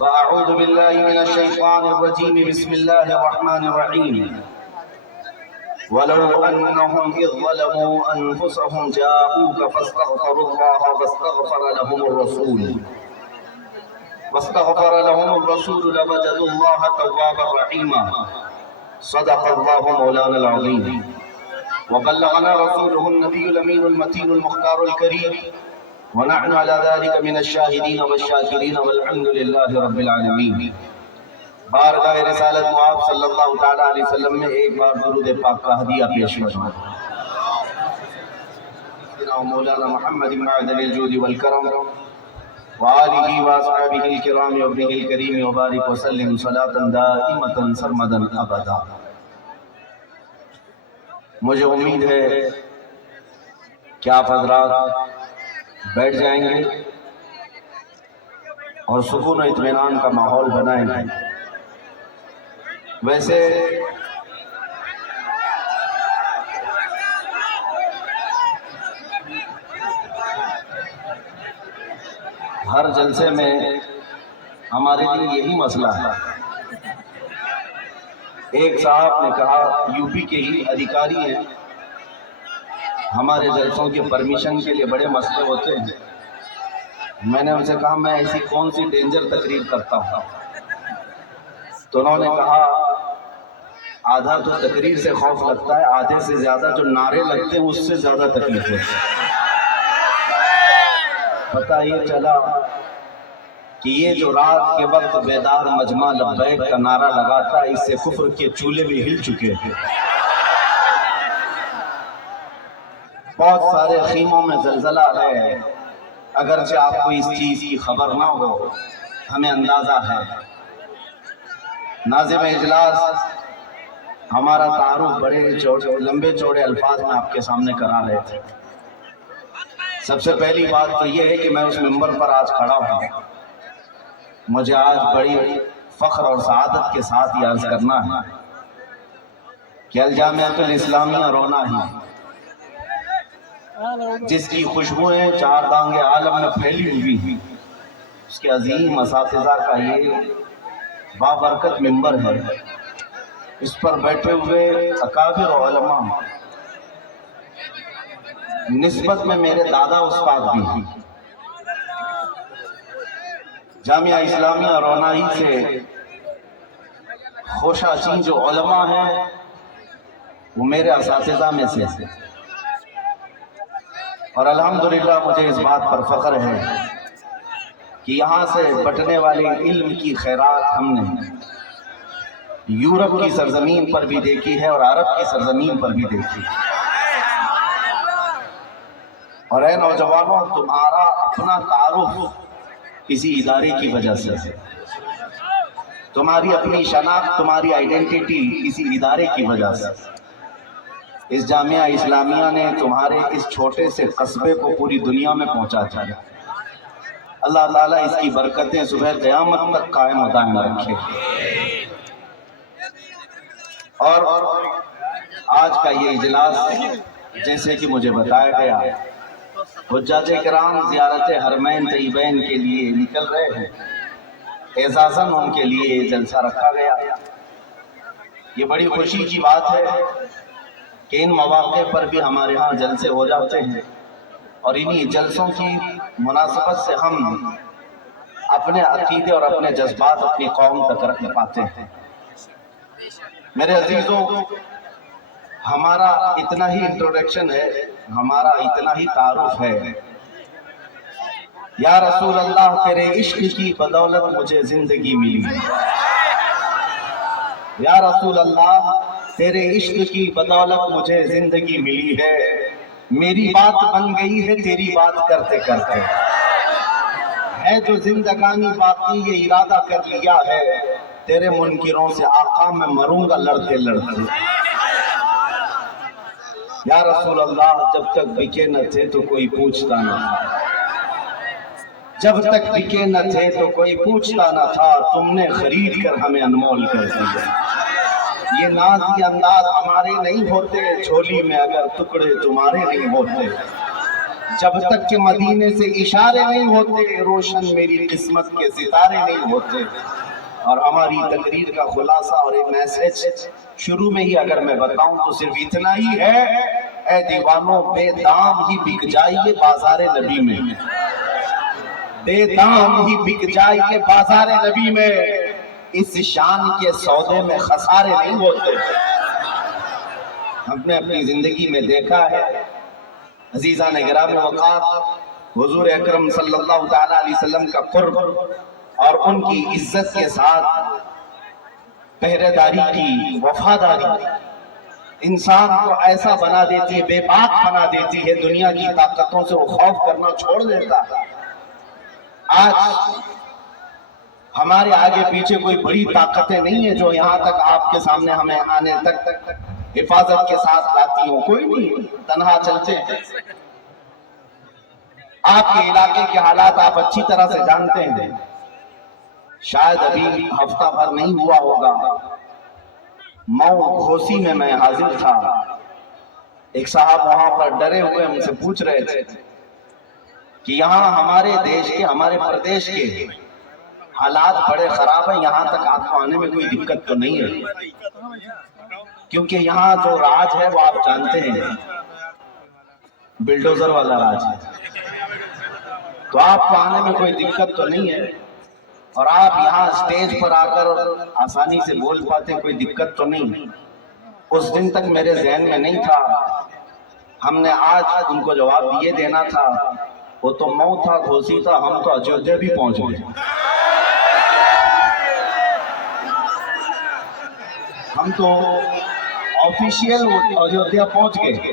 فأعوذ بالله من الشيطان الرجيم بسم الله الرحمن الرحيم ولو أنهم إذ ظلموا أنفسهم جاءوك فاستغفروا الله واستغفر لهم الرسول لوجدوا الله توابا رحيما صدق الله مولانا العظيم وبلغنا رسوله النبي الأمين المتين المختار الكريم ونحن على ذلك من الشاهدين والشاكرين والحمد لله رب العالمين۔ بارگاہ رسالت معاب صلی اللہ تعالیٰ علیہ وسلم میں ایک بار درود پاک کا ہدیہ پیش فرمائیں۔ مولانا محمد معدن الجود والکرم وآلہ واصحابہ الکرام وابنہ الکریم وبارک وسلم صلاۃ دائمۃ سرمدا ابدا۔ مجھے امید ہے کہ آپ حضرات بیٹھ جائیں گے اور سکون و اطمینان کا ماحول بنائیں گے۔ ویسے ہر جلسے میں ہمارے لیے یہی مسئلہ ہے۔ ایک صاحب نے کہا، یو پی کے ہی ادھیکاری ہیں، ہمارے جلسوں کے پرمیشن کے لیے بڑے مسئلے ہوتے ہیں۔ میں نے ان سے کہا میں ایسی کون سی ڈینجر تقریر کرتا ہوں؟ تو انہوں نے کہا آدھا تو تقریر سے خوف لگتا ہے، آدھے سے زیادہ جو نعرے لگتے ہیں اس سے زیادہ تکلیف ہے۔ پتہ یہ چلا کہ یہ جو رات کے وقت بیدار مجمع لبیک کا نعرہ لگاتا ہے، اس سے کفر کے چولہے بھی ہل چکے ہیں۔ بہت سارے خیموں میں زلزلہ ہے، اگرچہ آپ کو اس چیز کی خبر نہ ہو، ہمیں اندازہ ہے۔ ناظم اجلاس ہمارا تعارف بڑے لمبے چوڑے الفاظ میں آپ کے سامنے کرا رہے تھے۔ سب سے پہلی بات تو یہ ہے کہ میں اس ممبر پر آج کھڑا ہوں، مجھے آج بڑی فخر اور سعادت کے ساتھ یہ عرض کرنا ہے کہ الجامعۃ الاسلامیہ رونا ہی، جس کی خوشبوئیں چار دانگ عالم میں پھیلی ہوئی ہیں، اس کے عظیم اساتذہ کا یہ بابرکت ممبر ہے۔ اس پر بیٹھے ہوئے اکابر علماء نسبت میں میرے دادا استاد بھی ہیں۔ جامعہ اسلامیہ رونائی سے خوشہ چین جو علماء ہیں وہ میرے اساتذہ میں سے ہیں، اور الحمدللہ مجھے اس بات پر فخر ہے کہ یہاں سے بٹنے والے علم کی خیرات ہم نے یورپ کی سرزمین پر بھی دیکھی ہے اور عرب کی سرزمین پر بھی دیکھی ہے۔ اور اے نوجوانوں، تمہارا اپنا تعارف کسی ادارے کی وجہ سے، تمہاری اپنی شناخت، تمہاری آئیڈینٹی کسی ادارے کی وجہ سے۔ اس جامعہ اسلامیہ نے تمہارے اس چھوٹے سے قصبے کو پوری دنیا میں پہنچا دیا۔ اللہ تعالیٰ اس کی برکتیں صبح قیامت تک قائم و دائم رکھے۔ اور آج کا یہ اجلاس جیسے کہ مجھے بتایا گیا، حجاج کرام زیارت حرمین طیبین کے لیے نکل رہے ہیں، اعزازاً ان کے لیے جلسہ رکھا گیا۔ یہ بڑی خوشی کی بات ہے کہ ان مواقع پر بھی ہمارے ہاں جلسے ہو جاتے ہیں، اور انہی جلسوں کی مناسبت سے ہم اپنے عقیدے اور اپنے جذبات اپنی قوم تک رکھ پاتے ہیں۔ میرے عزیزوں، ہمارا اتنا ہی انٹروڈکشن ہے، ہمارا اتنا ہی تعارف ہے۔ یا رسول اللہ، تیرے عشق کی بدولت مجھے زندگی ملی۔ یا رسول اللہ، تیرے عشق کی بدولت مجھے زندگی ملی ہے، میری بات بن گئی ہے تیری بات کرتے کرتے، ہے جو زندگانی باقی یہ ارادہ کر لیا ہے، تیرے منکروں سے آقا میں مروں گا لڑتے لڑتے۔ یا رسول اللہ، جب تک بکے نہ تھے تو کوئی پوچھتا نہ تھا، جب تک بکے نہ تھے تو کوئی پوچھتا نہ تھا، تم نے خرید کر ہمیں انمول کر دیا۔ یہ نازی انداز ہمارے نہیں ہوتے، جھولی میں اگر ٹکڑے تمہارے نہیں ہوتے، جب تک کہ مدینے سے اشارے نہیں ہوتے روشن میری قسمت کے ستارے نہیں ہوتے۔ اور ہماری تقریر کا خلاصہ اور ایک میسج شروع میں ہی اگر میں بتاؤں تو صرف اتنا ہی ہے، اے دیوانوں بے دام ہی بک جائیے بازار نبی میں، بے دام ہی بک جائیے بازار نبی میں، اس شان کے سودے میں خسارے نہیں ہوتے۔ ہم نے اپنی زندگی میں دیکھا ہے عزیزان گرامی وقار، حضور اکرم صلی اللہ تعالیٰ علیہ وسلم کا قرب اور ان کی عزت کے ساتھ پہرے داری کی وفاداری انسان کو ایسا بنا دیتی ہے، بے باک بنا دیتی ہے، دنیا کی طاقتوں سے وہ خوف کرنا چھوڑ دیتا ہے۔ آج ہمارے آگے پیچھے کوئی بڑی طاقتیں نہیں ہیں جو یہاں تک آپ کے سامنے ہمیں آنے تک حفاظت کے ساتھ لاتی ہوں، کوئی نہیں، تنہا چلتے ہیں۔ آپ کے علاقے کے حالات آپ اچھی طرح سے جانتے ہیں، شاید ابھی ہفتہ بھر نہیں ہوا ہوگا، مئو گھوسی میں میں حاضر تھا، ایک صاحب وہاں پر ڈرے ہوئے ہم سے پوچھ رہے تھے کہ یہاں ہمارے دیش کے، ہمارے پردیش کے حالات بڑے خراب ہیں، یہاں تک آپ کو آنے میں کوئی دقت تو نہیں ہے؟ کیونکہ یہاں جو راج ہے وہ آپ جانتے ہیں، بلڈوزر والا راج ہے، تو آپ کو آنے میں کوئی دقت تو نہیں ہے، اور آپ یہاں اسٹیج پر آ کر آسانی سے بول پاتے، کوئی دقت تو نہیں۔ اس دن تک میرے ذہن میں نہیں تھا، ہم نے آج ان کو جواب یہ دینا تھا، وہ تو مئو تھا، گھوسی تھا، ہم تو اجودھیا بھی پہنچ گئے، ہم تو آفیشیل اجودھیا پہنچ گئے،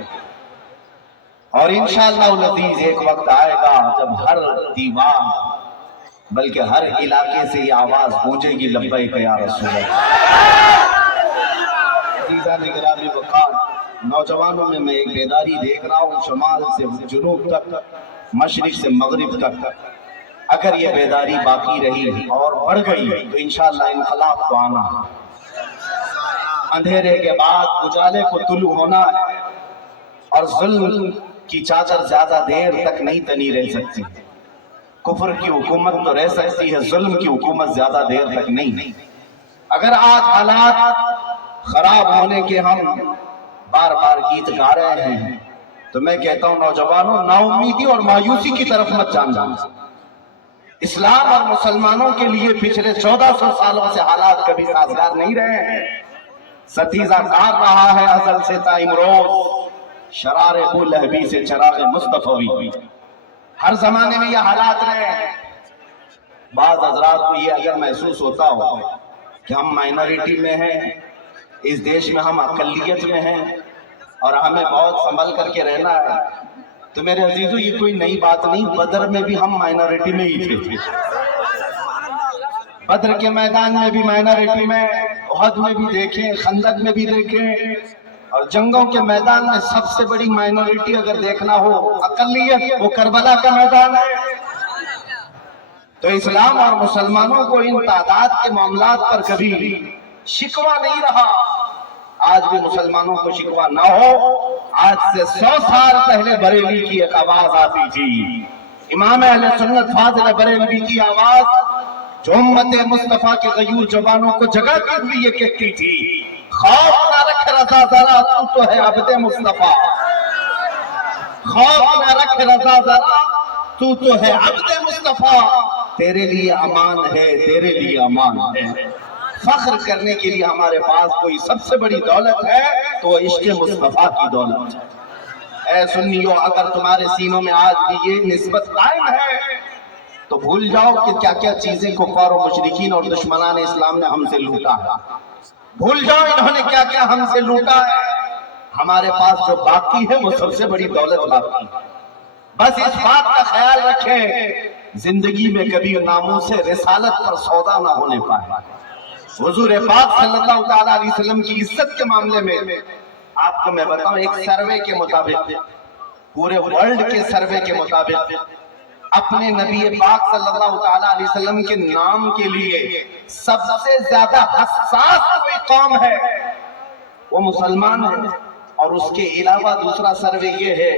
اور انشاءاللہ العزیز ایک وقت آئے گا جب ہر دیوار بلکہ ہر علاقے سے یہ آواز گونجے گی، لبیک یا رسول اللہ۔ عزیزان گرامی وقار، نوجوانوں میں ایک بیداری دیکھ رہا ہوں، شمال سے جنوب تک، مشرق سے مغرب تک۔ اگر یہ بیداری باقی رہی اور بڑھ گئی تو انشاءاللہ انقلاب کو آنا، اندھیرے کے بعد اجالے کو طلوع ہونا ہے، اور ظلم کی چادر زیادہ دیر تک نہیں تنی رہ سکتی۔ کفر کی حکومت تو رہ سکتی ہے، ظلم کی حکومت زیادہ دیر تک نہیں۔ اگر آج حالات خراب ہونے کے ہم بار بار گیت گا رہے ہیں تو میں کہتا ہوں نوجوانوں، نا امیدی اور مایوسی کی طرف مت جانا۔ اسلام اور مسلمانوں کے لیے پچھلے 1400 سالوں سے حالات کبھی سازگار نہیں رہے ہیں، ستیزہ کار رہا ہے ازل سے تا امروز، شرار ابو لہبی سے چراغ مصطفی، ہر زمانے میں یہ حالات رہے ہیں۔ بعض حضرات کو یہ اگر محسوس ہوتا ہو کہ ہم مائنورٹی میں ہیں، اس دیش میں ہم اقلیت میں ہیں اور ہمیں بہت سنبھل کر کے رہنا ہے، تو میرے عزیزو یہ کوئی نئی بات نہیں، بدر میں بھی ہم مائنورٹی میں ہی تھے، بدر کے میدان میں بھی مائنورٹی میں، احد میں بھی دیکھیں، خندق میں بھی دیکھیں، اور جنگوں کے میدان میں سب سے بڑی مائنورٹی اگر دیکھنا ہو اقلیت، وہ کربلا کا میدان ہے۔ تو اسلام اور مسلمانوں کو ان تعداد کے معاملات پر کبھی شکوہ نہیں رہا، آج بھی مسلمانوں کو شکوہ نہ ہو۔ آج سے 100 سال پہلے بریلی کی ایک آواز آتی تھی، امام اہل سنت فاضل بریلوی کی آواز، جو امت مصطفیٰ کے غیور جوانوں کو جگاتی ہوئی یہ کہتی تھی، خوف نہ رکھ رضا ذرا تو تو ہے عبد مصطفیٰ، خوف نہ رکھ رضا ذرا تو تو ہے عبد مصطفیٰ، تیرے لیے امان ہے، تیرے لیے امان ہے۔ فخر کرنے کے لیے ہمارے پاس کوئی سب سے بڑی دولت ہے تو وہ عشق مصطفیٰ کی دولت ہے۔ اے سنیو، اگر تمہارے سینوں میں آج بھی یہ نسبت قائم ہے تو بھول جاؤ کہ کیا کیا چیزیں کفار و مشرکین اور دشمنان اسلام نے ہم سے لوٹا ہے، بھول جاؤ انہوں نے کیا کیا ہم سے لوٹا ہے۔ ہمارے پاس جو باقی ہے وہ سب سے بڑی دولت باقی ہے۔ بس اس بات کا خیال رکھیں زندگی میں کبھی ناموس رسالت پر سودا نہ ہونے پائے۔ حضور پاک صلی اللہ تعالیٰ علیہ وسلم کی عزت کے معاملے میں آپ کو میں بتاؤں، ایک سروے کے مطابق، پورے ورلڈ کے سروے کے مطابق، اپنے نبی پاک صلی اللہ تعالیٰ علیہ وسلم کے نام کے لیے سب سے زیادہ حساس کوئی قوم ہے وہ مسلمان ہے۔ اور اس کے علاوہ دوسرا سروے یہ ہے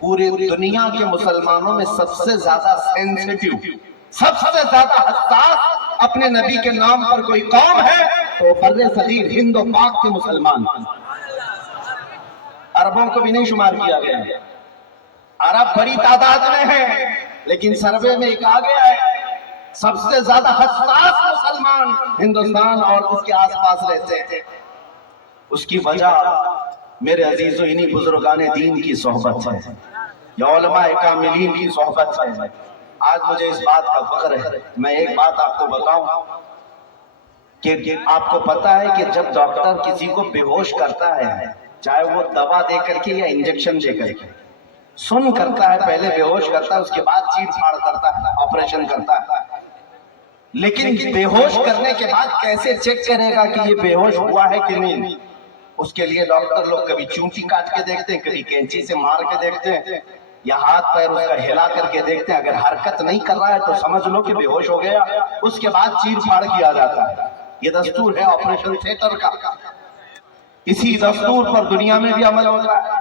پوری دنیا کے مسلمانوں میں سب سے زیادہ سینسیٹیو، سب سے زیادہ حساس اپنے نبی کے نام پر کوئی قوم ہے تو بر صغیر ہند و پاک کے مسلمان، عربوں کو بھی نہیں شمار کیا گیا ہے۔ عرب بڑی تعداد میں ہیں لیکن سروے میں ایک آ گیا ہے سب سے زیادہ حساس مسلمان ہندوستان اور اس کے آس پاس رہتے ہیں۔ اس کی وجہ میرے عزیزو انہی بزرگان دین کی صحبت ہے، یا علماء کاملین کی صحبت ہے۔ آج مجھے اس بات کا فخر ہے، میں ایک بات آپ کو بتاؤں کہ آپ کو پتا ہے کہ جب ڈاکٹر کسی کو بے ہوش کرتا ہے، چاہے وہ دوا دے کر کے یا انجیکشن دے کر کے، سن کرتا ہے، پہلے بے ہوش کرتا ہے، اس کے بعد چیڑ پھاڑ کرتا ہے، آپریشن کرتا ہے، لیکن بے ہوش کرنے کے بعد کیسے چیک کرے گا کہ یہ بے ہوش ہوا ہے کہ نہیں؟ اس کے لیے ڈاکٹر لوگ کبھی چونٹی کاٹ کے دیکھتے ہیں، کبھی کینچی سے مار کے دیکھتے ہیں، یا ہاتھ پیر اس کا ہلا کر کے دیکھتے ہیں، اگر حرکت نہیں کر رہا ہے تو سمجھ لو کہ بے ہوش ہو گیا، اس کے بعد چیڑ پھاڑ کیا جاتا ہے۔ یہ دستور ہے آپریشن تھیٹر کا، اسی دستور پر دنیا میں بھی عمل ہوتا ہے۔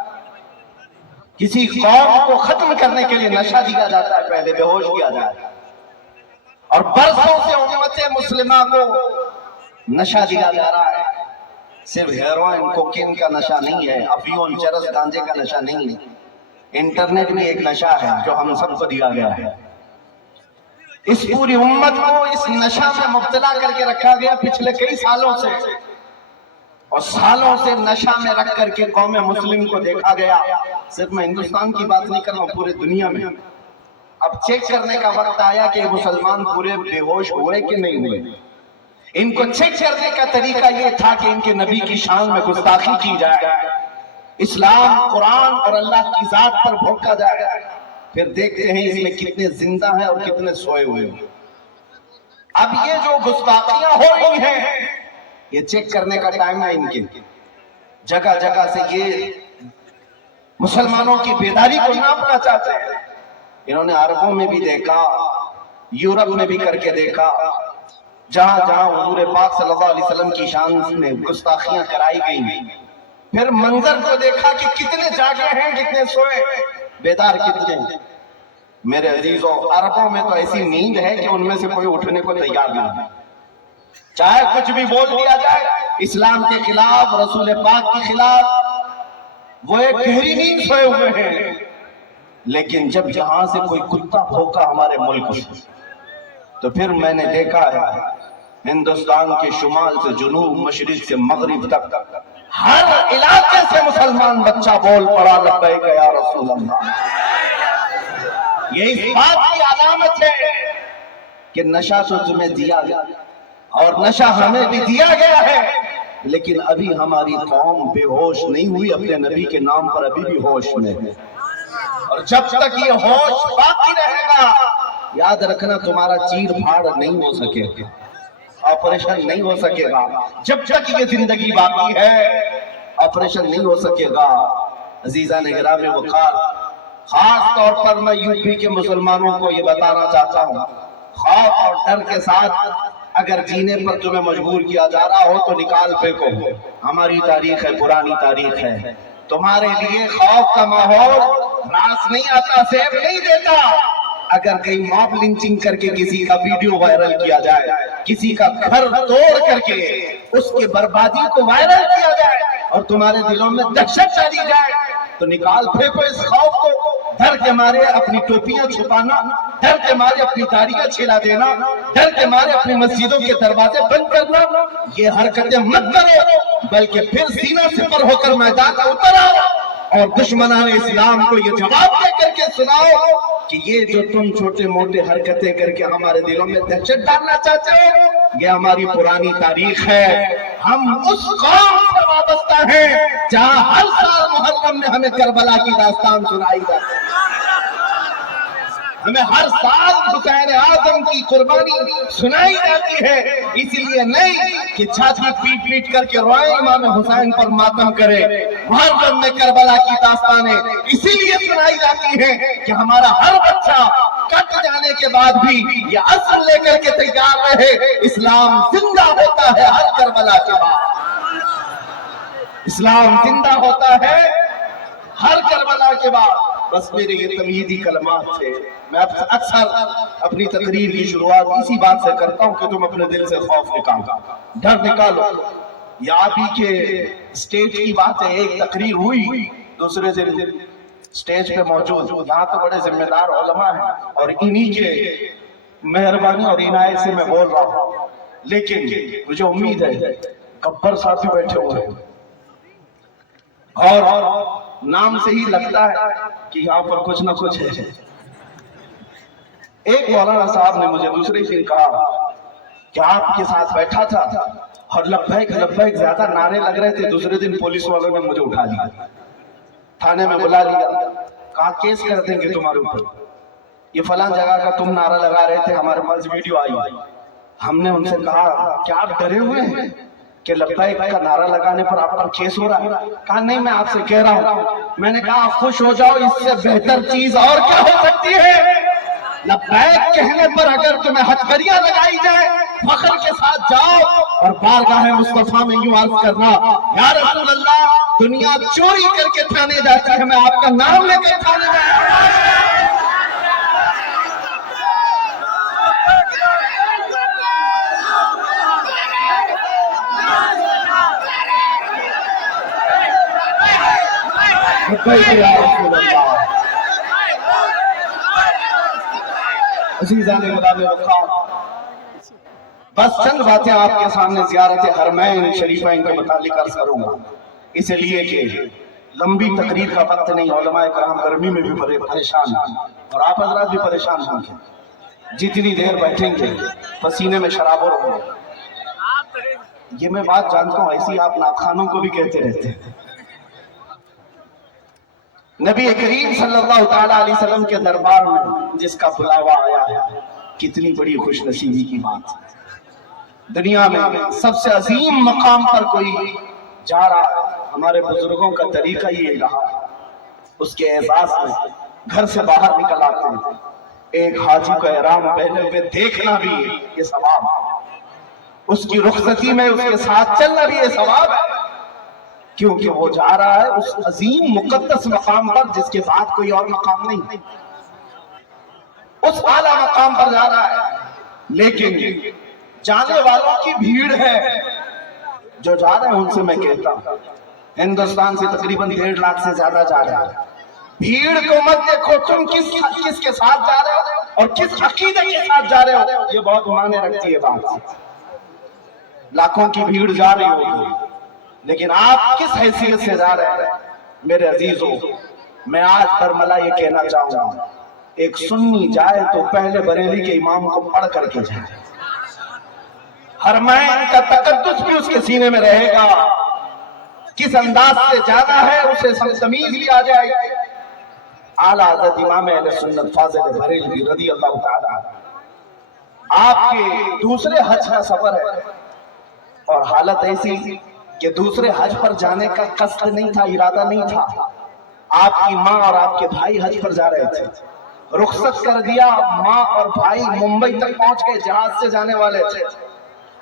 کسی قوم کو ختم کرنے کے لیے نشہ دیا جاتا ہے، پہلے بے ہوش کیا جاتا ہے، اور برسوں سے امت مسلمہ کو نشہ دیا جا رہا ہے۔ صرف ہیروئن کوکین کا نشہ نہیں ہے، افیون چرس گانجے کا نشہ نہیں ہے، انٹرنیٹ بھی ایک نشہ ہے جو ہم سب کو دیا گیا ہے۔ اس پوری امت کو اس نشہ میں مبتلا کر کے رکھا گیا پچھلے کئی سالوں سے، اور سالوں سے نشہ میں رکھ کر کے قوم مسلم کو دیکھا گیا۔ صرف میں ہندوستان کی بات نہیں کر رہا ہوں، پورے دنیا میں۔ اب چیک کرنے کا وقت آیا کہ مسلمان پورے بے ہوش ہوئے کہ نہیں ہوئے۔ ان کو چیک کرنے کا طریقہ یہ تھا کہ ان کے نبی کی شان میں گستاخی کی جائے، اسلام، قرآن اور اللہ کی ذات پر بھونکا جائے، پھر دیکھتے ہیں اس میں کتنے زندہ ہیں اور کتنے سوئے ہوئے ہیں۔ اب یہ جو گستاخیاں ہو رہی ہیں، یہ چیک کرنے کا ٹائم ہے ان کے۔ جگہ جگہ سے یہ مسلمانوں کی بیداری کو ناپنا چاہتے ہیں۔ انہوں نے عربوں میں بھی دیکھا، یورپ میں بھی کر کے دیکھا، جہاں جہاں حضور پاک صلی اللہ علیہ وسلم کی شان میں گستاخیاں کرائی گئی، پھر منظر کو دیکھا کہ کتنے جاگے ہیں، کتنے سوئے، بیدار کتنے ہیں۔ میرے عزیزوں، عربوں میں تو ایسی نیند ہے کہ ان میں سے کوئی اٹھنے کو تیار نہیں، چاہے کچھ بھی بول دیا جائے اسلام کے خلاف، رسول پاک کے خلاف، وہ ایک گہری نیند سوئے ہوئے ہیں۔ لیکن جب یہاں سے کوئی کتا بھونکا ہمارے ملک سے، تو پھر میں نے دیکھا ہے ہندوستان کے شمال سے جنوب، مشرق سے مغرب تک ہر علاقے سے مسلمان بچہ بول پڑا لبیک یا رسول اللہ۔ یہ اس بات کی علامت ہے کہ نشہ تو تمہیں دیا گیا اور نشہ ہمیں بھی دیا گیا ہے، لیکن ابھی ہماری قوم بے ہوش نہیں ہوئی، اپنے نبی کے نام پر ابھی بھی ہوش میں ہے۔ اور جب تک یہ ہوش باقی رہے گا، یاد رکھنا تمہارا چیر پھاڑ نہیں ہو سکے گا، آپریشن نہیں ہو سکے گا۔ جب تک یہ زندگی باقی ہے، آپریشن نہیں ہو سکے گا۔ عزیزان گرامی وقار، خاص طور پر میں یو پی کے مسلمانوں کو یہ بتانا چاہتا ہوں، خوف اور ڈر کے ساتھ اگر جینے پر تمہیں مجبور کیا جا رہا ہو تو نکال پھینکو۔ ہماری تاریخ ہے، پرانی تاریخ ہے، تمہارے لیے خوف کا ماحول راس نہیں آتا، سیب نہیں دیتا۔ اگر کہیں موب لنچنگ کر کے کسی کا ویڈیو وائرل کیا جائے، کسی کا گھر توڑ کر کے اس کی بربادی کو وائرل کیا جائے اور تمہارے دلوں میں دہشت چلی جائے، تو نکال پھینکو اس خوف کو۔ ڈر کے مارے اپنی ٹوپیاں چھپانا، ڈر کے مارے اپنی داڑھیاں چھلا دینا، ڈر کے مارے اپنی مسجدوں کے دروازے بند کرنا، یہ حرکتیں مت کرو، بلکہ پھر سینہ سپر ہو کر میدان میں اتر آؤ اور دشمنان اسلام کو یہ جواب دے کر کے سناؤ کہ یہ جو تم چھوٹے موٹے حرکتیں کر کے ہمارے دلوں میں دہشت ڈالنا چاہتے ہو، یہ ہماری پرانی تاریخ ہے۔ ہم اس قوم سے وابستہ ہیں جہاں ہر سال محرم میں ہمیں کربلا کی داستان سنائی جاتی ہے، ہمیں ہر سال حسین اعظم کی قربانی سنائی جاتی ہے، اس لیے نہیں کہ چھاتی پیٹ پیٹ کر کے روئے امام حسین پر ماتم کرے۔ محرم میں کربلا کی داستانیں اسی لیے سنائی جاتی ہیں کہ ہمارا ہر بچہ کٹ جانے کے بعد بھی یہ عزم لے کر کے تیار رہے، اسلام زندہ ہوتا ہے ہر کربلا کے بعد، اسلام زندہ ہوتا ہے ہر کربلا کے بعد۔ بس میرے یہ تمہیدی کلمات تھے. میں اکثر اپنی تقریر کی شروعات اسی بات سے کرتا ہوں کہ تم اپنے دل سے خوف نکالو, ڈر نکالو. یہ آپ ہی کے اسٹیج کی بات ہے. ایک تقریر ہوئی, دوسرے دن اسٹیج پہ موجود یہاں تو بڑے ذمہ دار علماء ہیں اور انہی کے مہربانی اور عنایت سے میں بول رہا ہوں. لیکن مجھے امید ہے گبر صاحب بھی بیٹھے ہوئے ہیں اور نام سے ہی لگتا ہے کہ یہاں پر کچھ نہ کچھ ہے. ایک مولانا صاحب نے مجھے دوسرے دن کہا کہ آپ کے ساتھ بیٹھا تھا اور لبیک لبیک زیادہ نعرے لگ رہے تھے. دوسرے دن پولیس والوں نے مجھے اٹھا لیا, تھانے میں بلا لیا, کہا کیس کر دیں گے تمہارے اوپر, یہ فلاں جگہ کا تم نعرہ لگا رہے تھے, ہمارے پاس ویڈیو آئی. ہم نے ان سے کہا کیا آپ ڈرے ہوئے ہیں کہ لبیک کا نعرہ لگانے پر آپ پر کیس ہو رہا ہے؟ کہا نہیں, میں آپ سے کہہ رہا ہوں. میں نے کہا خوش ہو جاؤ, اس سے بہتر چیز اور کیا ہو سکتی ہے؟ لبیک کہنے پر اگر تمہیں ہتھکڑیاں لگائی جائے, فخر کے ساتھ جاؤ اور بارگاہ مصطفیٰ میں یوں عرض کرنا, یا رسول اللہ, دنیا چوری کر کے تھانے جاتی ہے, میں آپ کا نام لے کر تھانے میں یا رسول اللہ. عزیزان مدام وقار, بس چند باتیں آپ کے سامنے زیارت حرمین شریفین کے متعلق عرض کروں گا, اس لیے کہ لمبی تقریر کا وقت نہیں. علماء کرام گرمی میں بھی پریشان ہیں اور آپ حضرات بھی پریشان ہوں گے. جتنی دیر بیٹھیں گے پسینے میں شرابور ہوں گے. یہ میں بات جانتا ہوں, ایسی آپ ناخانوں کو بھی کہتے رہتے ہیں. نبی کریم صلی اللہ تعالیٰ علیہ وسلم کے دربار میں جس کا بلاوا آیا ہے, کتنی بڑی خوش نصیبی کی بات ہے. دنیا میں سب سے عظیم مقام پر کوئی جا رہا ہے, ہمارے بزرگوں کا طریقہ یہ رہا, اس کے اعزاز میں گھر سے باہر نکل آتے ہیں. ایک حاجی کا احرام پہنے ہوئے دیکھنا بھی یہ ثواب ہے, اس کی رخصتی میں اس کے ساتھ چلنا بھی یہ ثواب ہے, کیونکہ وہ جا رہا ہے اس عظیم مقدس مقام پر جس کے بعد کوئی اور مقام نہیں, اس اعلیٰ مقام پر جا رہا ہے. لیکن جانے والوں کی بھیڑ ہے, جو جا رہے ہیں ان سے میں کہتا ہوں, ہندوستان سے تقریباً 1.5 لاکھ سے زیادہ جا رہے ہیں. بھیڑ کو مت دیکھو تم کس کے ساتھ جا رہے ہو اور کس عقیدے کے ساتھ جا رہے ہو, یہ بہت معنی رکھتی ہے بات. لاکھوں کی بھیڑ جا رہی ہوگی, لیکن آپ کس حیثیت سے جا رہے ہیں؟ میرے عزیزوں, میں آج برملا یہ کہنا چاہوں گا, ایک سنی جائے تو پہلے بریلی کے امام کو پڑھ کر کے جائے. حرمین کا تقدس بھی اس کے سینے میں رہے گا. کس انداز سے جانا ہے اسے تمیز بھی آ جائے گی. اعلیٰ حضرت امام اہل سنت فاضل بریلوی رضی اللہ تعالیٰ, آپ کے دوسرے حج کا سفر ہے اور حالت ایسی کہ دوسرے حج پر جانے کا قصد نہیں تھا, ارادہ نہیں تھا. آپ کی ماں اور آپ کے بھائی حج پر جا رہے تھے, رخصت کر دیا, ماں اور بھائی ممبئی تک پہنچ گئے, جہاز سے جانے والے تھے.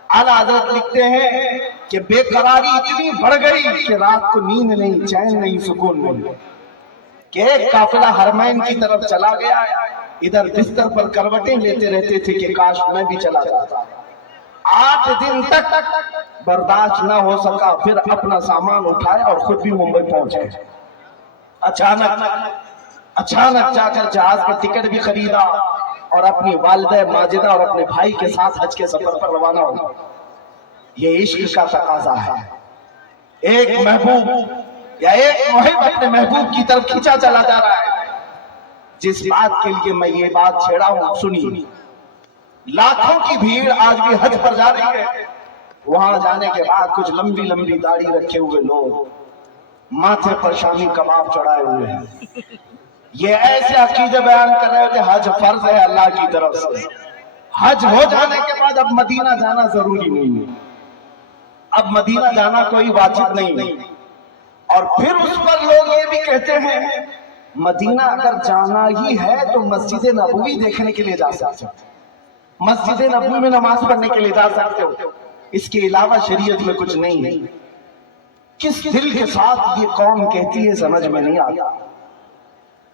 اعلیٰ حضرت لکھتے ہیں کہ بے قراری اتنی بڑھ گئی کہ رات کو نیند نہیں, چین نہیں, سکون نہیں, کہ ایک قافلہ حرمین کی طرف چلا گیا. ادھر بستر پر کروٹیں لیتے رہتے تھے کہ کاش میں بھی چلا جاتا. 8 دن تک برداشت نہ ہو سکا, پھر اپنا سامان اٹھایا اور خود بھی ممبئی پہنچ گئے. اچانک جا کر جہاز کا ٹکٹ بھی خریدا اور اپنی والدہ ماجدہ اور اپنے بھائی کے ساتھ حج کے سفر پر روانہ ہوا. یہ عشق کا تقاضا ہے. ایک محبوب یا ایک محب اپنے محبوب کی طرف کھینچا چلا جا رہا ہے. جس بات کے لیے میں یہ بات چھیڑا ہوں سنی, لاکھوں کی بھیڑ آج بھی حج پر جا رہی ہے. وہاں جانے کے بعد کچھ لمبی لمبی داڑھی رکھے ہوئے لوگ ماتھے پر شامی کباب چڑھائے ہوئے ہیں. یہ ایسے عقیدے بیان کر رہے تھے حج فرض ہے اللہ کی طرف سے, حج ہو جانے کے بعد اب مدینہ جانا ضروری نہیں ہے, اب مدینہ جانا کوئی واجب نہیں. اور پھر اس پر لوگ یہ بھی کہتے ہیں مدینہ اگر جانا ہی ہے تو مسجد نبوی دیکھنے کے لیے جا سکتے ہو, مسجد نبوی میں نماز پڑھنے کے لیے جا سکتے ہو, اس کے علاوہ شریعت میں کچھ نہیں ہے. کس دل کے ساتھ یہ قوم کہتی ہے سمجھ میں نہیں آتا.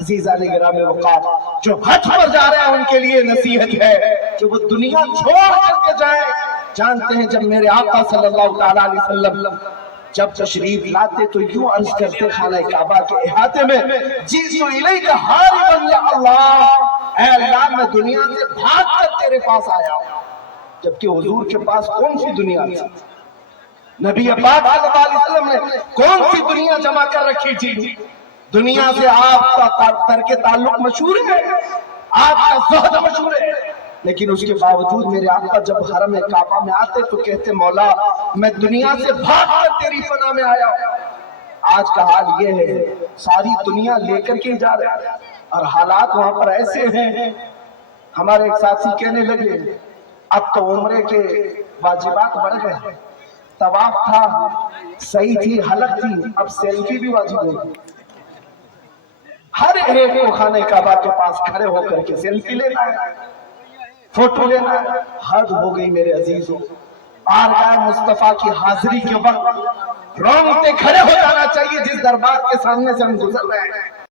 عزیزان گرامی وقار، جو حج پر جا رہے ہیں ان کے لیے نصیحت ہے کہ وہ دنیا چھوڑ کر کے جائیں۔ جانتے ہیں جب میرے آقا صلی اللہ تعالیٰ علیہ وسلم جب تشریف لاتے تو یوں عرض کرتے خانہ کعبہ کے احاطے میں، جیتو الیک ہاربا یا اللہ، اے اللہ میں دنیا سے بھاگ کر تیرے پاس آیا ہوں۔ جبکہ حضور کے پاس کون سی دنیا تھی؟ نبی پاک صلی اللہ علیہ وسلم نے کون سی دنیا جمع کر رکھی تھی؟ دنیا سے آپ کا ترک تعلق مشہور ہے، آپ کا زہد مشہور ہے، لیکن اس کے باوجود میرے آقا جب حرم کعبہ میں آتے تو کہتے مولا میں دنیا سے بھاگ کر تیری پناہ میں آیا ہوں۔ آج کا حال یہ ہے ساری دنیا لے کر کے جا رہے ہیں اور حالات وہاں پر ایسے ہیں۔ ہمارے ایک ساتھی کہنے لگے اب تو عمرے کے واجبات بڑھ گئے، طواف تھا صحیح تھی حلق تھی، اب سیلفی بھی واجب ہو گئی۔ ہر ایک کو خانہ کعبہ کے پاس کھڑے ہو کر کے سیلفی لینا ہے، فوٹو لینا ہے۔ حد ہو گئی میرے عزیزوں، بارگاہ مصطفیٰ کی حاضری کے وقت رونگٹے کھڑے ہو جانا چاہیے جس دربار کے سامنے سے ہم گزر رہے ہیں۔